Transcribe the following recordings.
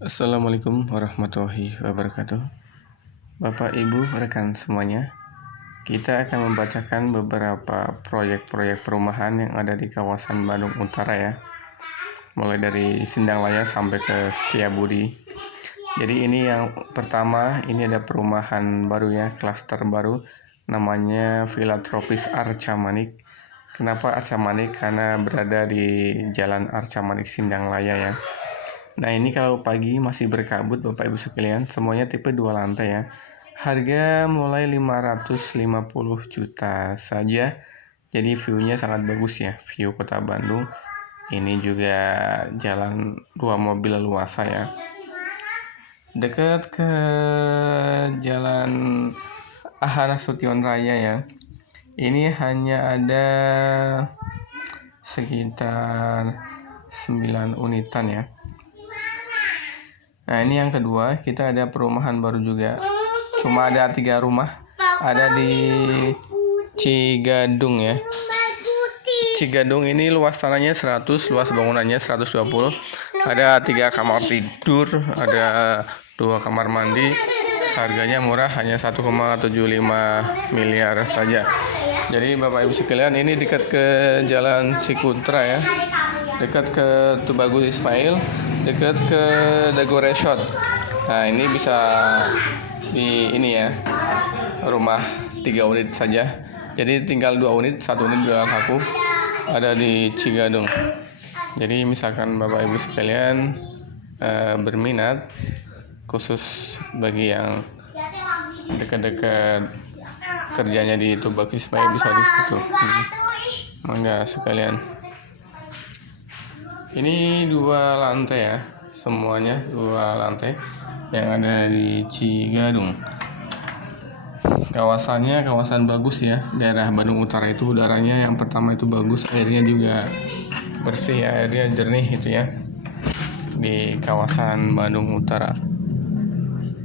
Assalamualaikum warahmatullahi wabarakatuh. Bapak, Ibu, rekan semuanya, kita akan membacakan beberapa proyek-proyek perumahan yang ada di kawasan Bandung Utara ya. Mulai dari Sindanglaya sampai ke Setiabudi. Jadi ini yang pertama, ini ada perumahan baru ya, klaster baru, namanya Villa Tropis Arca Manik. Kenapa Arca Manik? Karena berada di Jalan Arca Manik Sindanglaya ya. Nah, ini kalau pagi masih berkabut Bapak Ibu sekalian, semuanya tipe 2 lantai ya. Harga mulai 550 juta saja. Jadi view-nya sangat bagus ya, view Kota Bandung. Ini juga jalan 2 mobil luasa ya. Dekat ke Jalan Ahara Sution Raya ya. Ini hanya ada sekitar 9 unitan ya. Nah, ini yang kedua, kita ada perumahan baru juga. Cuma ada 3 rumah. Ada di Cigadung ya. Cigadung ini luas tanahnya 100, luas bangunannya 120. Ada 3 kamar tidur, ada 2 kamar mandi. Harganya murah, hanya 1,75 miliar saja. Jadi Bapak Ibu sekalian, ini dekat ke Jalan Cikutra ya. Dekat ke Tubagus Ismail, dekat ke Dago Resort. Nah, ini bisa di ini ya, rumah 3 unit saja. Jadi tinggal 2 unit, 1 unit jual aku ada di Cigadung. Jadi misalkan Bapak Ibu sekalian berminat, khusus bagi yang dekat-dekat kerjanya di Tubagus Ismail bisa di situ. Mangga sekalian. Ini 2 lantai ya, semuanya 2 lantai yang ada di Cigadung. Kawasannya kawasan bagus ya, daerah Bandung Utara itu udaranya yang pertama itu bagus, airnya juga bersih ya, airnya jernih itu ya, di kawasan Bandung Utara.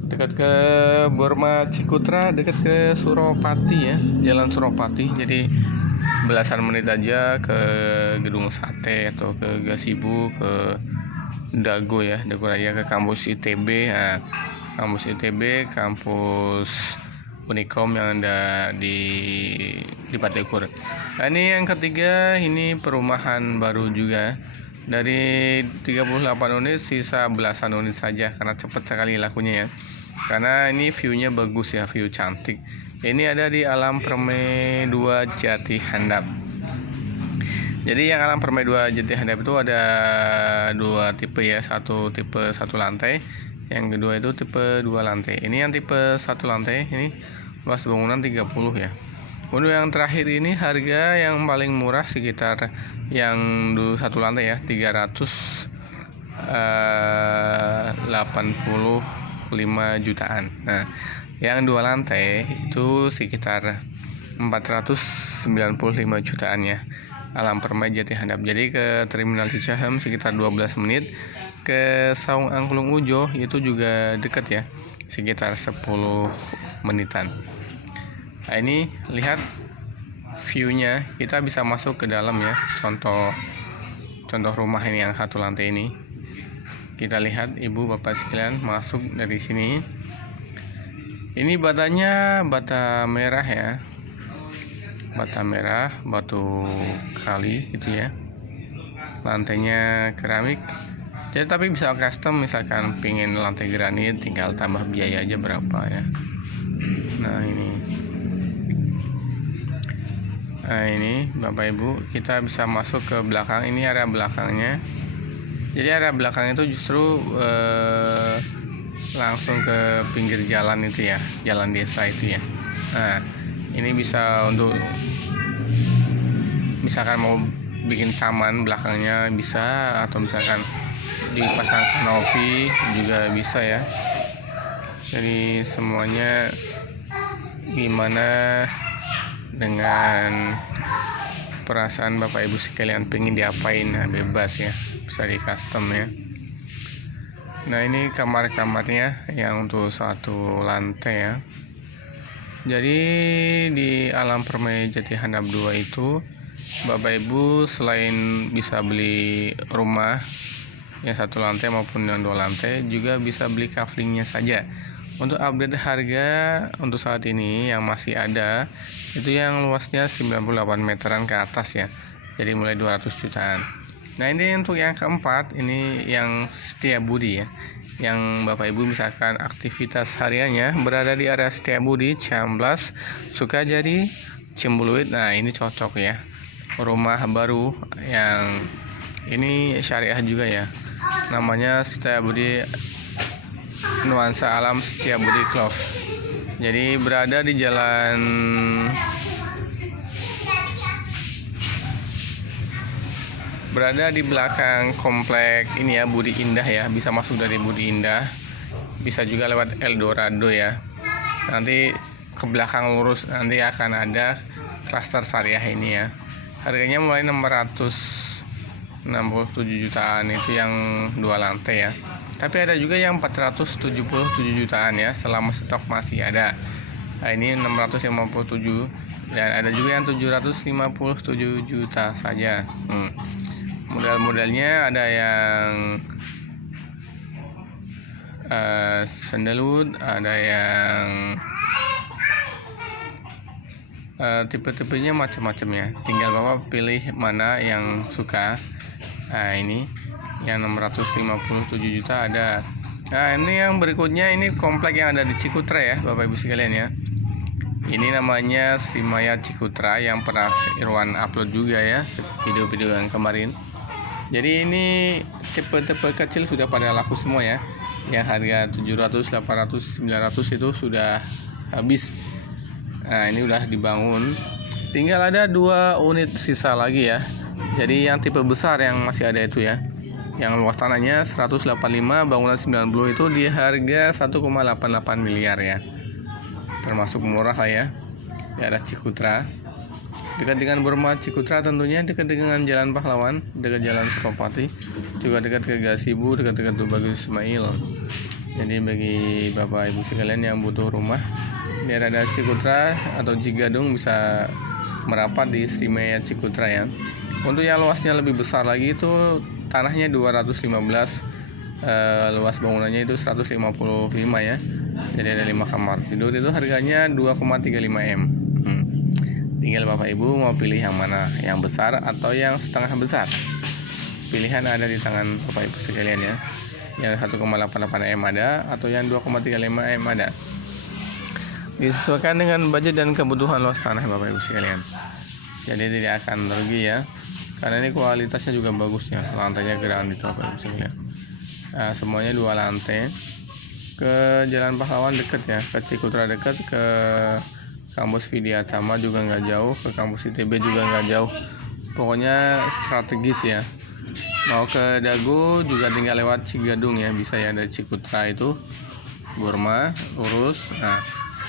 Dekat ke Burma Cikutra, dekat ke Suropati ya, Jalan Suropati. Jadi belasan menit aja ke Gedung Sate atau ke Gasibu, ke Dago ya, Dago Raya, ke kampus ITB. Nah, kampus ITB, kampus Unikom yang ada di Patekuur. Nah, ini yang ketiga, ini perumahan baru juga. Dari 38 unit sisa belasan unit saja karena cepat sekali lakunya ya. Karena ini view-nya bagus ya, view cantik. Ini ada di Alam Permai 2 Jati Handap. Jadi yang Alam Permai 2 Jati Handap itu ada 2 tipe ya, satu tipe 1 lantai, yang kedua itu tipe 2 lantai. Ini yang tipe 1 lantai, ini luas bangunan 30 ya. Untuk yang terakhir ini harga yang paling murah sekitar yang 1 lantai ya, 385 jutaan. Nah, yang 2 lantai itu sekitar 495 jutaan ya. Alam Permai Jati Handap. Jadi ke Terminal Cicahem sekitar 12 menit. Ke Saung Angklung Ujo itu juga dekat ya, sekitar 10 menitan. Nah, ini lihat view-nya, kita bisa masuk ke dalam ya. Contoh rumah ini yang 1 lantai ini. Kita lihat Ibu Bapak sekalian masuk dari sini. Ini batanya bata merah ya. Bata merah, batu kali itu ya. Lantainya keramik. Jadi tapi bisa custom, misalkan pingin lantai granit tinggal tambah biaya aja berapa ya. Nah, ini Bapak Ibu, kita bisa masuk ke belakang. Ini area belakangnya. Jadi area belakang itu justru langsung ke pinggir jalan itu ya, jalan desa itu ya. Nah, ini bisa untuk misalkan mau bikin taman belakangnya bisa, atau misalkan dipasang kanopi juga bisa ya. Jadi semuanya gimana dengan perasaan Bapak Ibu sekalian pengen diapain, nah, bebas ya, bisa di custom ya. Nah, ini kamar-kamarnya yang untuk 1 lantai ya. Jadi di Alam Permai Jati Handap 2 itu Bapak Ibu selain bisa beli rumah yang 1 lantai maupun yang 2 lantai, juga bisa beli kaflingnya saja. Untuk update harga untuk saat ini yang masih ada itu yang luasnya 98 meteran ke atas ya, jadi mulai 200 jutaan. Nah ini untuk yang keempat, ini yang Setiabudi ya, yang Bapak Ibu misalkan aktivitas hariannya berada di area Setiabudi, Ciamplas, Sukajadi, Cimbuluit. Nah ini cocok ya, rumah baru yang ini syariah juga ya, namanya Setiabudi Nuansa Alam Setiabudi Clove. Jadi berada di jalan belakang komplek ini ya, Budi Indah ya. Bisa masuk dari Budi Indah, bisa juga lewat Eldorado ya. Nanti ke belakang lurus nanti akan ada klaster syariah ini ya. Harganya mulai 667 jutaan itu yang 2 lantai ya. Tapi ada juga yang 477 jutaan ya, selama stok masih ada. Nah, ini 657 dan ada juga yang 757 juta saja. Model-modelnya ada yang sandalwood, ada yang tipe-tipenya macam-macam ya. Tinggal Bapak pilih mana yang suka. Nah, ini yang 657 juta ada. Nah ini yang berikutnya, ini komplek yang ada di Cikutra ya Bapak Ibu sekalian ya. Ini namanya Srimaya Cikutra yang pernah Irwan upload juga ya video-video yang kemarin. Jadi ini tipe-tipe kecil sudah pada laku semua ya. Yang harga 700, 800, 900 itu sudah habis. Nah ini udah dibangun, tinggal ada 2 unit sisa lagi ya. Jadi yang tipe besar yang masih ada itu ya, yang luas tanahnya 185, bangunan 90 itu di harga 1,88 miliar ya. Termasuk murah lah ya. Daerah Cikutra. Dekat dengan Burma Cikutra tentunya, dekat dengan Jalan Pahlawan, dekat Jalan Sukopati, juga dekat ke Gasibu, dekat Tubagus Ismail. Jadi bagi Bapak Ibu sekalian yang butuh rumah di daerah Cikutra atau Cigadung bisa merapat di Srimaya Cikutra ya. Untuk yang luasnya lebih besar lagi itu tanahnya 215, luas bangunannya itu 155 ya. Jadi ada 5 kamar tidur, itu harganya 2,35 M. Tinggal Bapak Ibu mau pilih yang mana, yang besar atau yang setengah besar. Pilihan ada di tangan Bapak Ibu sekalian ya. Yang 1,88 M ada, atau yang 2,35 M ada. Disesuaikan dengan budget dan kebutuhan luas tanah Bapak Ibu sekalian. Jadi tidak akan rugi ya, karena ini kualitasnya juga bagus ya. Lantainya granit Bapak Ibu sekalian. Nah, semuanya 2 lantai. Ke Jalan Pahlawan dekat ya, ke Cikutra dekat, ke kampus Vidya Tama juga nggak jauh, ke kampus ITB juga nggak jauh. Pokoknya strategis ya. Mau ke Dago juga tinggal lewat Cigadung ya, bisa ya, dari Cikutra itu Burma lurus. Nah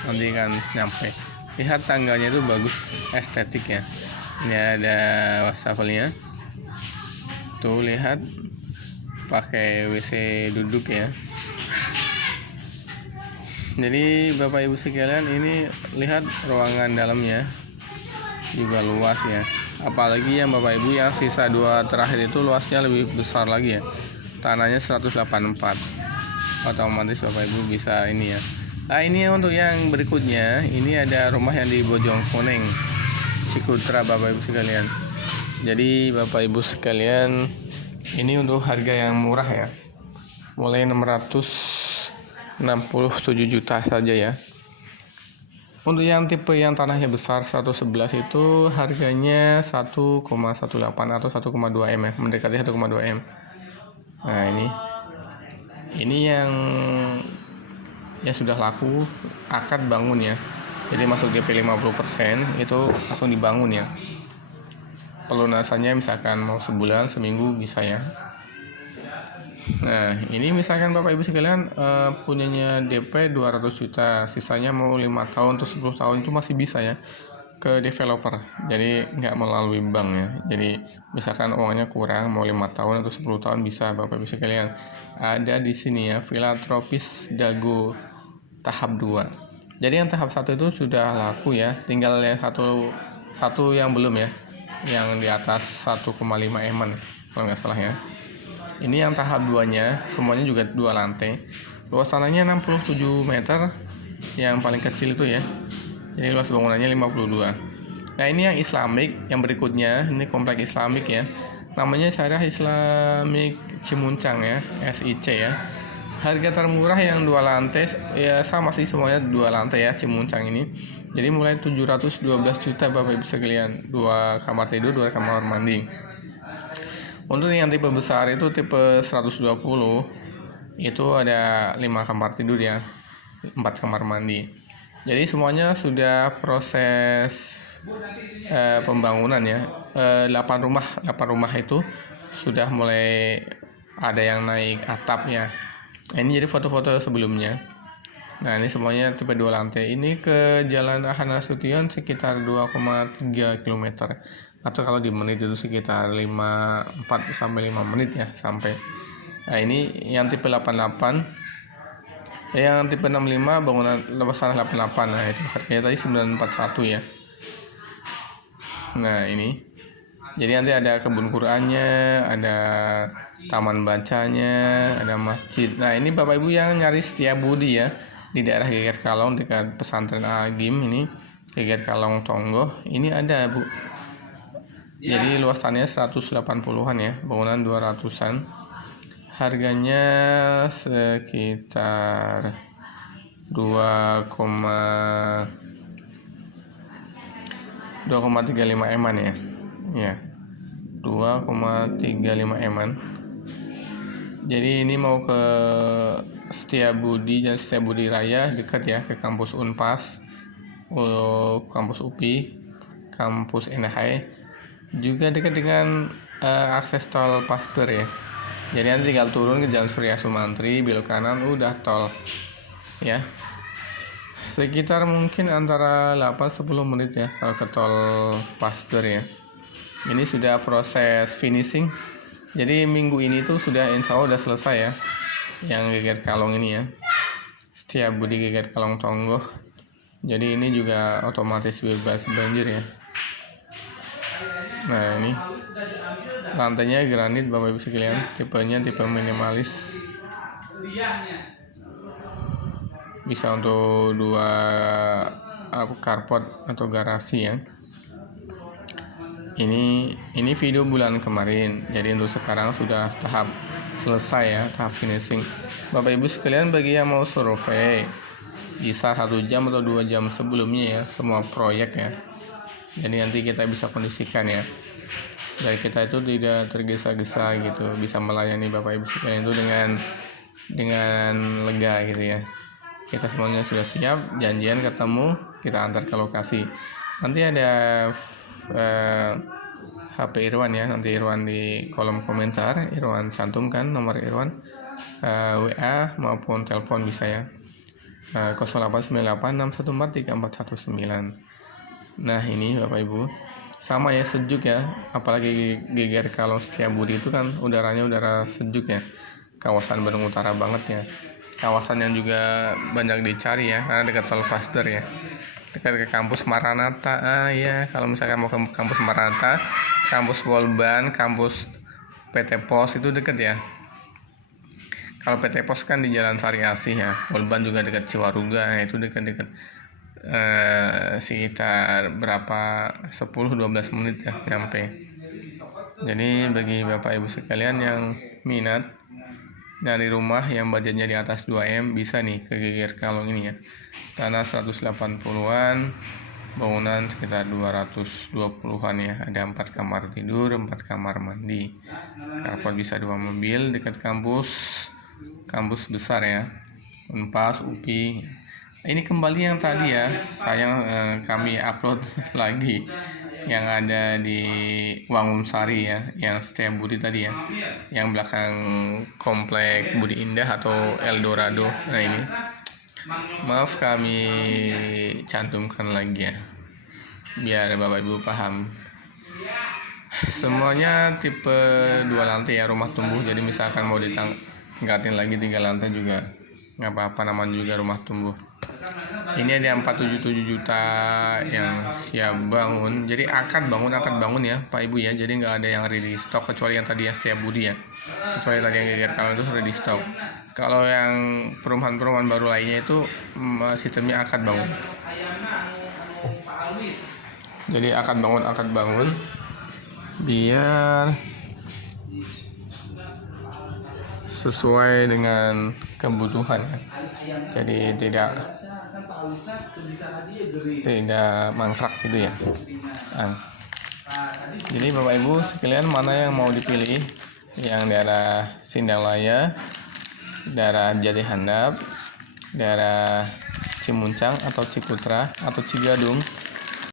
nanti kan nyampe. Lihat tangganya itu bagus, estetik ya. Ini ada wastafelnya. Tuh lihat, pakai WC duduk ya. Jadi Bapak Ibu sekalian, ini lihat ruangan dalamnya juga luas ya. Apalagi yang Bapak Ibu yang sisa 2 terakhir itu luasnya lebih besar lagi ya. Tanahnya 184. Otomatis Bapak Ibu bisa ini ya. Nah ini untuk yang berikutnya, ini ada rumah yang di Bojongkoneng, Cikutra Bapak Ibu sekalian. Jadi Bapak Ibu sekalian, ini untuk harga yang murah ya, mulai 667 juta saja ya. Untuk yang tipe yang tanahnya besar 111 itu harganya 1,18 atau 1,2 M ya, mendekati 1,2 M. Nah ini yang sudah laku, akad bangun ya. Jadi masuk DP 50% itu langsung dibangun ya. Pelunasannya misalkan mau sebulan, seminggu bisa ya. Nah ini misalkan Bapak Ibu sekalian punyanya DP 200 juta, sisanya mau 5 tahun atau 10 tahun itu masih bisa ya ke developer. Jadi nggak melalui bank ya. Jadi misalkan uangnya kurang, mau 5 tahun atau 10 tahun bisa Bapak Ibu sekalian. Ada di sini ya, Villa Tropis Dago tahap 2. Jadi yang tahap 1 itu sudah laku ya, tinggal yang satu yang belum ya, yang di atas 1,5 M kalau nggak salah ya. Ini yang tahap 2-nya, semuanya juga 2 lantai. Luas tanahnya 67 meter, yang paling kecil itu ya. Jadi luas bangunannya 52. Nah, ini yang Islamic, yang berikutnya, ini komplek Islamic ya. Namanya Syariah Islamic Cimuncang ya, SIC ya. Harga termurah yang 2 lantai ya, sama sih semuanya 2 lantai ya Cimuncang ini. Jadi mulai 712 juta Bapak Ibu sekalian. 2 kamar tidur, 2 kamar mandi. Untuk yang tipe besar itu tipe 120, itu ada 5 kamar tidur ya, 4 kamar mandi. Jadi semuanya sudah proses pembangunan ya. 8 rumah itu sudah mulai ada yang naik atapnya. Nah, ini jadi foto-foto sebelumnya. Nah, ini semuanya tipe 2 lantai. Ini ke Jalan Ahmad Nasution sekitar 2,3 km. Atau kalau di menit itu sekitar 4 sampai 5 menit ya sampai. Nah, ini yang tipe 88. Yang tipe 65 bangunan luas tanah 88. Nah, itu harganya tadi 941 ya. Nah, ini. Jadi nanti ada kebun Qur'annya, ada taman bacanya, ada masjid. Nah, ini Bapak Ibu yang nyari Setiabudi ya, di daerah Geger Kalong dekat pesantren Agim ini, Geger Kalong Tonggo. Ini ada Bu. Jadi luas tanahnya 180-an ya, bangunan 200-an. Harganya sekitar 2,35 eman ya. Ya. 2,35 eman. Jadi ini mau ke Setiabudi, Jalan Setiabudi Raya, dekat ya ke kampus Unpas, kampus UPI, kampus NHI, juga dekat dengan akses tol Pasteur ya. Jadi nanti tinggal turun ke Jalan Surya Sumantri, belok kanan udah tol ya. Sekitar mungkin antara 8-10 menit ya kalau ke tol Pasteur ya. Ini sudah proses finishing. Jadi minggu ini tuh sudah insya Allah udah selesai ya, yang Geger Kalong ini ya, Setiabudi Geger Kalong Tonggo. Jadi ini juga otomatis bebas banjir ya. Nah, ini lantainya granit Bapak Ibu sekalian, tipenya tipe minimalis, bisa untuk 2 carport atau garasi ya. Ini video bulan kemarin, jadi untuk sekarang sudah tahap selesai ya, tahap finishing. Bapak Ibu sekalian, bagi yang mau survei bisa 1 jam atau 2 jam sebelumnya ya, semua proyek ya. Jadi nanti kita bisa kondisikan ya, dari kita itu tidak tergesa-gesa gitu, bisa melayani Bapak Ibu sekalian itu dengan lega gitu ya. Kita semuanya sudah siap, janjian ketemu, kita antar ke lokasi. Nanti ada HP Irwan ya, nanti Irwan di kolom komentar, Irwan cantumkan nomor Irwan, WA maupun telepon bisa ya, 089861434119. Nah, ini Bapak Ibu sama ya, sejuk ya, apalagi Geger Kalong Setiabudi itu kan udaranya udara sejuk ya, kawasan Bandung Utara banget ya, kawasan yang juga banyak dicari ya karena dekat tol Pasteur ya, dekat ke kampus Maranatha. Ya, kalau misalkan mau ke kampus Maranatha, kampus Polban, kampus PT Pos itu dekat ya. Kalau PT Pos kan di Jalan Sari Asih ya, Polban juga dekat Ciwaruga, nah itu dekat-dekat sekitar berapa 10-12 menit ya nyampe. Jadi bagi Bapak Ibu sekalian yang minat dari rumah yang budgetnya di atas 2M, bisa nih ke Geger Kalong ini ya. Tanah 180-an, bangunan sekitar 220-an ya. Ada 4 kamar tidur, 4 kamar mandi. Carport bisa 2 mobil, dekat kampus besar ya, Unpas, UPI. Ini kembali yang tadi ya, sayang kami upload lagi yang ada di Wangunsari ya, yang Setiabudi tadi ya, yang belakang komplek Budi Indah atau Eldorado. Nah, ini maaf kami cantumkan lagi ya, biar Bapak Ibu paham. Semuanya tipe 2 lantai ya, rumah tumbuh. Jadi misalkan mau ditingkatin lagi 3 lantai juga nggak apa-apa, namanya juga rumah tumbuh. Ini ada 477 juta yang siap bangun. Jadi akad bangun ya Pak Ibu ya. Jadi nggak ada yang ready stock kecuali yang tadi yang Setiabudi ya. Kecuali tadi yang geger kalau itu ready stock. Kalau yang perumahan-perumahan baru lainnya itu sistemnya akad bangun. Jadi akad bangun biar sesuai dengan kebutuhan ya. Jadi tidak mangkrak gitu ya. Nah, jadi Bapak Ibu sekalian, mana yang mau dipilih? Yang daerah Sindanglaya, daerah Jati Handap, daerah Cimuncang atau Cikutra atau Cigadung,